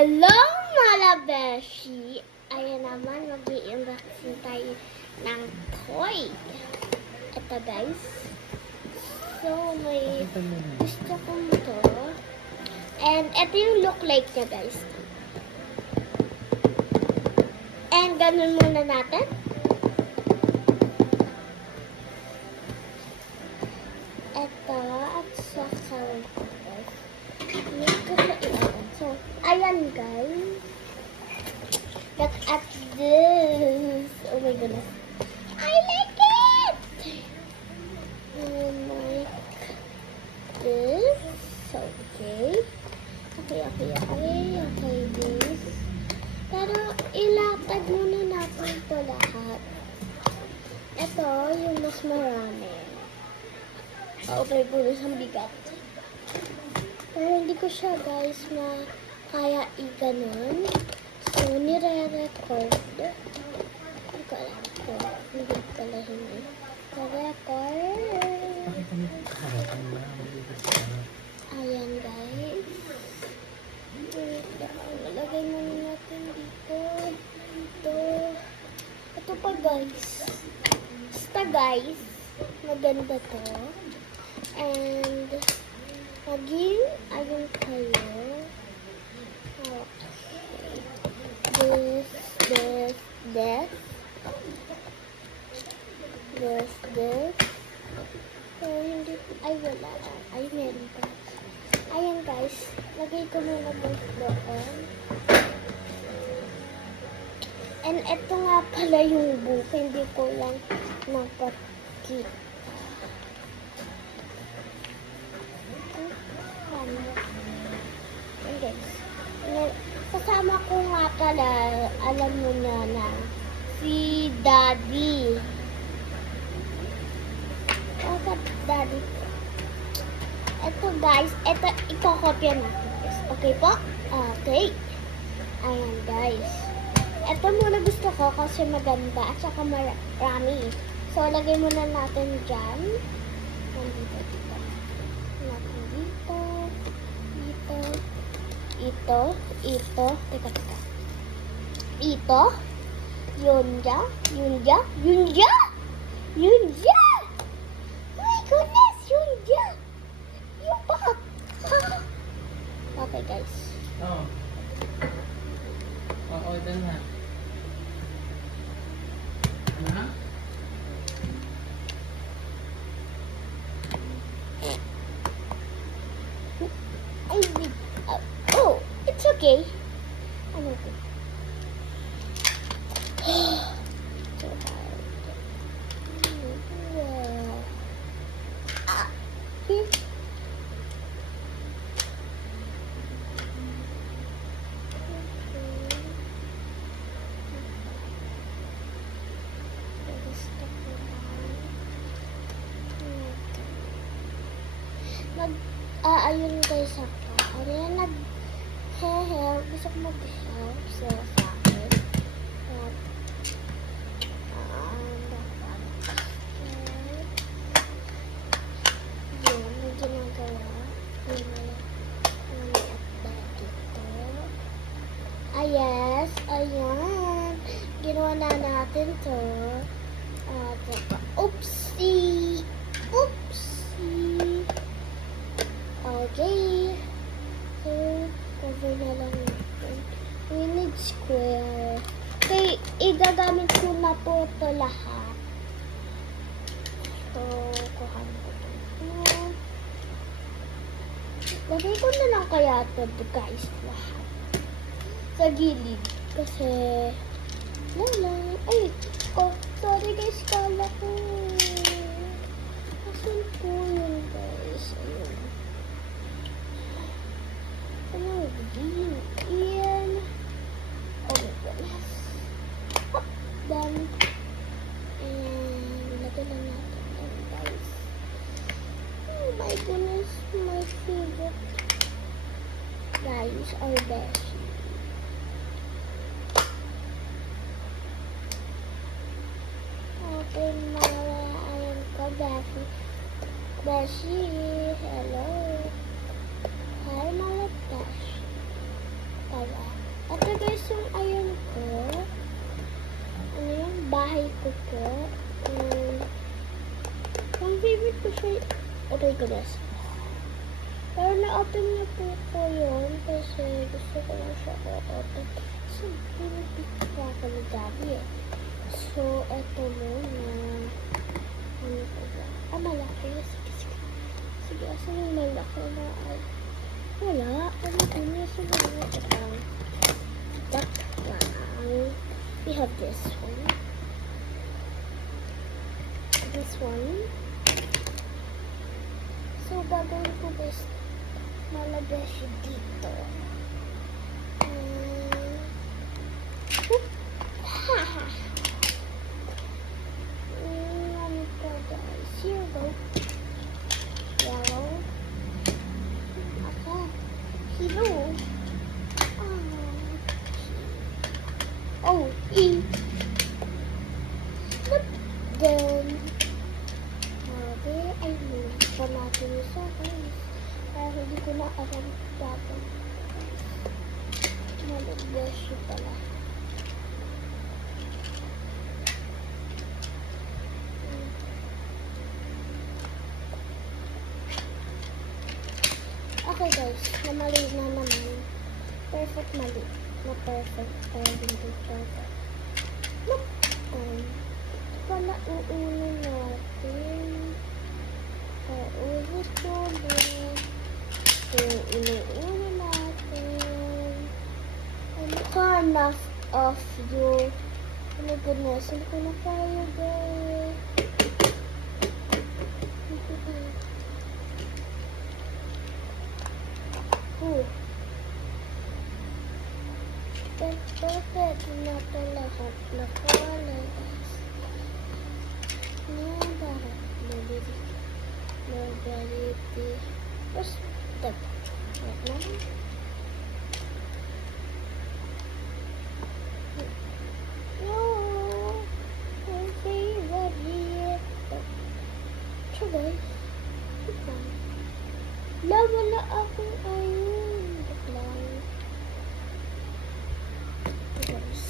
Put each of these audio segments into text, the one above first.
Hello, mga beshi! Ayan naman, mag-i-unboxing tayo ng toy. Ito, guys. So, may gusto kong to. And ito yung look like niya, guys. And ganun muna natin. Ito, at saka so, ayan guys. Look at this. Oh my goodness. I like it! I like this. So, okay. Okay, this. Pero, ilatag muna natin ito lahat. Ito, yung mas marami. Oh my goodness, ang bigat. Pero hindi ko siya, guys, kaya i-ganon. So, nire-record. Hindi ko alam ko. Hindi pala hindi. Nire-record. Ayan, guys. Nalagay muna natin dito. Dito. Ito pa, guys. Basta, guys. Maganda to. And maging, ayun kayo. Okay. This. So, hindi, ay wala. Ay, meron pa. Ayan guys, lagay ko muna doon. And ito nga pala yung book, hindi ko lang napakita. Kasama ko nga pala, alam mo na si Daddy. Okay, Daddy. Ito guys, ito ikokopya natin. Okay po? Okay. Ayan guys. Ito muna gusto ko kasi maganda at saka marami. So, lagay muna natin dyan. Nandito, dito. Natin dito. Ito. Teka. Ito. Yun dyan. Oh my goodness, yun dyan. Yung bag. Okay, guys. Oo, ito na. Ano? It's okay. I'm okay. Ayun guys ako. Ano yan, nag-help. Gusto ko mag-help sa akin. Yun, may ginagawa. May update dito. Yes, ayan. Ginawa na natin to. Oopsie. Okay. So, cover na lang natin. We need square. Okay, igagamit ko na po ito lahat. So, kuhan ko ito. Lagay ko na lang kaya ito, guys, lahat. Sa gilid. Kasi, ay, sorry guys, kala ko. Asan po yun, guys? Ayun. Iyan. Oh my goodness. Done. And lagyan na natin yan, guys. Oh my goodness, my favorite. Guys, our best. Okay, ayan ko, Beshi. Hello. Hi, mga Beshi. pala. Ito guys yung ayon ko. Ano yung bahay ko po. Ang favorite ko siya. Oh my goodness. Pero na-open na po ko yun kasi gusto ko lang siya o-open. So, pinipit ko ako ni Daddy eh. So, eto muna. Ano ko ba? Ah, malaki. Sige, sige. Sige, asan yung malaki na ay? Wala. Ano ko na sa mga kapang. That one. We have this one. This one. So, gagawin ko guys, malagay siya dito. Haha. Ano pa guys? Here we go. Yellow. Okay. Hello. Oh, E. But then, ay move pa natin isa guys. Kaya hindi ko na alam dapat. Malagay siya pala. Okay guys, namali na naman. Perfect mali. Na perfect. Pero hindi perfect. Look! Ito pala uuna natin. Ulit ko din. So, inuuna natin. I'm kind of you. Oh my goodness, hindi ko na kaya guys. Perfect na ito lahat na color guys. Mobility. First step. Wait lang. No. My favorite here. So guys. Wala akong ayun. Wait lang. Guys.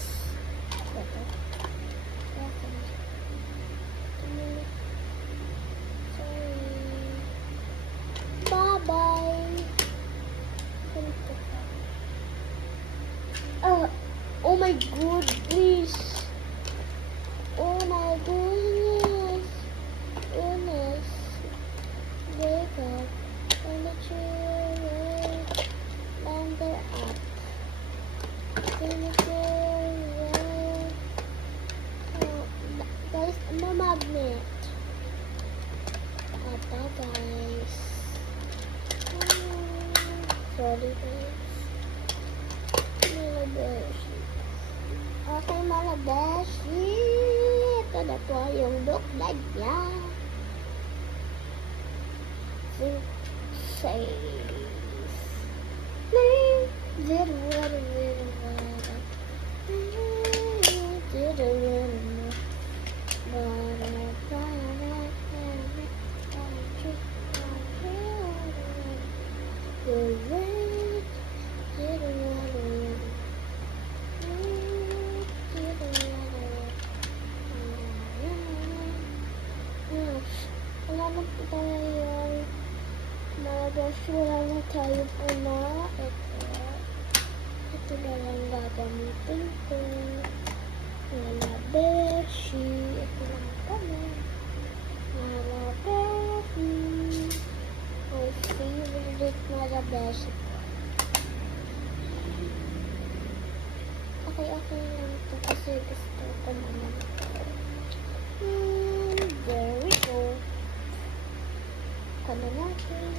Ito. Bye-bye. Oh my goodness. Oh my goodness. Goodness. Wake up. And the chair. Lander up. In the chair. Oh, guys, no magnet. Ata guys. Sorry guys. Malabeshi. Okay malabeshi. Ito na po yung look like niya. Say. Wala na po tayo. Wala na tayo po na. Ito na lang gagamitin ko. Wala beshi. Ito lang kami. Wala beshi. My favorite wala beshi. Okay lang ito kasi gusto ko naman ito. There we go. Kano natin.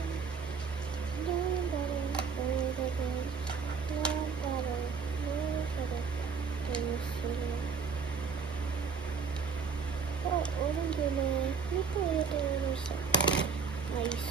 Oh, orang gila. Ini tuh itu rusak. Nice.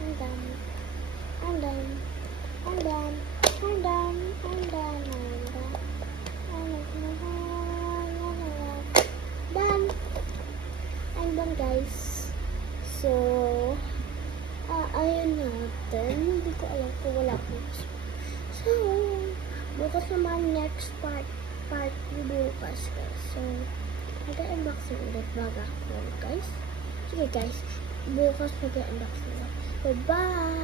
I'm done. I'm done. I'm done. I'm done. I'm done. Done. I'm done, guys. So, ayun natin. Hindi ko alam kung wala ko. So, bukas naman next part bukas, guys. So, mag-unboxing ulit baga ako, guys. Sige, guys. Bukas mag-unboxing ulit. So, bye!